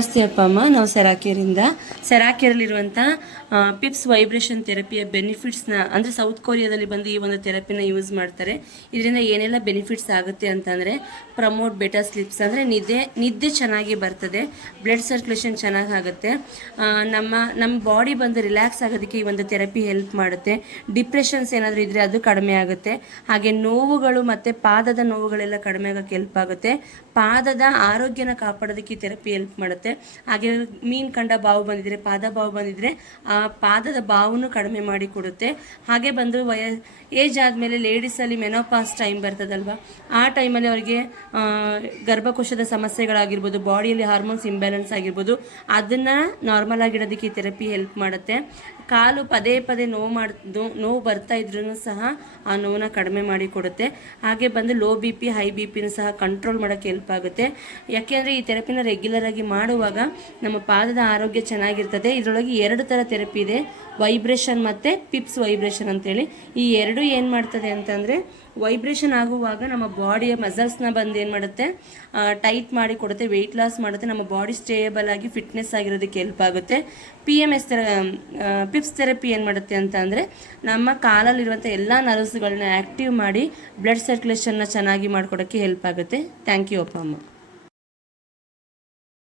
ನಮಸ್ತೆ ಅಪ್ಪ ಅಮ್ಮ. ನಾವು ಸೆರಾಕೇರಲ್ಲಿರುವಂಥ ಪಿಪ್ಸ್ ವೈಬ್ರೇಷನ್ ಥೆರಪಿಯ ಬೆನಿಫಿಟ್ಸ್ನ ಅಂದರೆ ಸೌತ್ ಕೊರಿಯಾದಲ್ಲಿ ಬಂದು ಈ ಒಂದು ಥೆರಪಿನ ಯೂಸ್ ಮಾಡ್ತಾರೆ. ಇದರಿಂದ ಏನೆಲ್ಲ ಬೆನಿಫಿಟ್ಸ್ ಆಗುತ್ತೆ ಅಂತಂದರೆ ಪ್ರಮೋಟ್ ಬೆಟರ್ ಸ್ಲೀಪ್ಸ್ ಅಂದರೆ ನಿದ್ದೆ ಚೆನ್ನಾಗಿ ಬರ್ತದೆ, ಬ್ಲಡ್ ಸರ್ಕ್ಯುಲೇಷನ್ ಚೆನ್ನಾಗಿ ಆಗುತ್ತೆ, ನಮ್ಮ ಬಾಡಿ ಬಂದು ರಿಲ್ಯಾಕ್ಸ್ ಆಗೋದಕ್ಕೆ ಈ ಒಂದು ಥೆರಪಿ ಹೆಲ್ಪ್ ಮಾಡುತ್ತೆ. ಡಿಪ್ರೆಷನ್ಸ್ ಏನಾದರೂ ಇದ್ದರೆ ಅದು ಕಡಿಮೆ ಆಗುತ್ತೆ. ಹಾಗೆ ನೋವುಗಳು ಮತ್ತು ಪಾದದ ನೋವುಗಳೆಲ್ಲ ಕಡಿಮೆ ಆಗೋಕ್ಕೆ ಹೆಲ್ಪ್ ಆಗುತ್ತೆ. ಪಾದದ ಆರೋಗ್ಯನ ಕಾಪಾಡೋದಕ್ಕೆ ಈ ಥೆರಪಿ ಹೆಲ್ಪ್ ಮಾಡುತ್ತೆ. ಹಾಗೆ ಮೀನು ಕಂಡ ಬಾವು ಬಂದಿದ್ರೆ, ಪಾದ ಬಾವು ಬಂದಿದ್ರೆ ಆ ಪಾದದ ಬಾವನ್ನು ಕಡಿಮೆ ಮಾಡಿ ಕೊಡುತ್ತೆ. ಹಾಗೆ ಬಂದು ಏಜ್ ಆದಮೇಲೆ ಲೇಡೀಸಲ್ಲಿ ಮೆನೋಪಾಸ್ ಟೈಮ್ ಬರ್ತದಲ್ವ, ಆ ಟೈಮಲ್ಲಿ ಅವರಿಗೆ ಗರ್ಭಕೋಶದ ಸಮಸ್ಯೆಗಳಾಗಿರ್ಬೋದು, ಬಾಡಿಯಲ್ಲಿ ಹಾರ್ಮೋನ್ಸ್ ಇಂಬ್ಯಾಲೆನ್ಸ್ ಆಗಿರ್ಬೋದು, ಅದನ್ನು ನಾರ್ಮಲ್ ಆಗಿಡೋದಕ್ಕೆ ಈ ಥೆರಪಿ ಹೆಲ್ಪ್ ಮಾಡುತ್ತೆ. ಕಾಲು ಪದೇ ಪದೇ ನೋವು ಬರ್ತಾ ಇದ್ರೂ ಸಹ ಆ ನೋವನ್ನ ಕಡಿಮೆ ಮಾಡಿ ಕೊಡುತ್ತೆ. ಹಾಗೆ ಬಂದು low B P high B ಪಿನೂ ಸಹ ಕಂಟ್ರೋಲ್ ಮಾಡೋಕ್ಕೆ ಹೆಲ್ಪ್ ಆಗುತ್ತೆ. ಯಾಕೆಂದರೆ ಈ ಥೆರಪಿನ ರೆಗ್ಯುಲರ್ ಆಗಿ ಮಾಡುವಾಗ ನಮ್ಮ ಪಾದದ ಆರೋಗ್ಯ ಚೆನ್ನಾಗಿರ್ತದೆ. ಇದರೊಳಗೆ 2 ಥರ ಥೆರಪಿ ಇದೆ, ವೈಬ್ರೇಷನ್ ಮತ್ತು ಪಿಪ್ಸ್ ವೈಬ್ರೇಷನ್ ಅಂತೇಳಿ. ಈ ಎರಡು ಏನು ಮಾಡ್ತದೆ ಅಂತಂದರೆ, ವೈಬ್ರೇಷನ್ ಆಗುವಾಗ ನಮ್ಮ ಬಾಡಿಯ ಮಸಲ್ಸ್ನ ಬಂದು ಏನು ಮಾಡುತ್ತೆ, ಟೈಟ್ ಮಾಡಿ ಕೊಡುತ್ತೆ, ವೆಯ್ಟ್ ಲಾಸ್ ಮಾಡುತ್ತೆ, ನಮ್ಮ ಬಾಡಿ ಸ್ಟೇಬಲ್ ಆಗಿ ಫಿಟ್ನೆಸ್ ಆಗಿರೋದಕ್ಕೆ ಹೆಲ್ಪ್ ಆಗುತ್ತೆ. ಪಿಪ್ಸ್ ಥೆರಪಿ ಏನು ಮಾಡುತ್ತೆ ಅಂತ ಅಂದರೆ, ನಮ್ಮ ಕಾಲಲ್ಲಿರುವಂಥ ಎಲ್ಲ ನರ್ವ್ಸ್ಗಳನ್ನ ಆ್ಯಕ್ಟಿವ್ ಮಾಡಿ ಬ್ಲಡ್ ಸರ್ಕ್ಯುಲೇಷನ್ನ ಚೆನ್ನಾಗಿ ಮಾಡ್ಕೊಡೋಕ್ಕೆ ಹೆಲ್ಪ್ ಆಗುತ್ತೆ. ಥ್ಯಾಂಕ್ ಯು ಅಪ್ಪ ಅಮ್ಮ.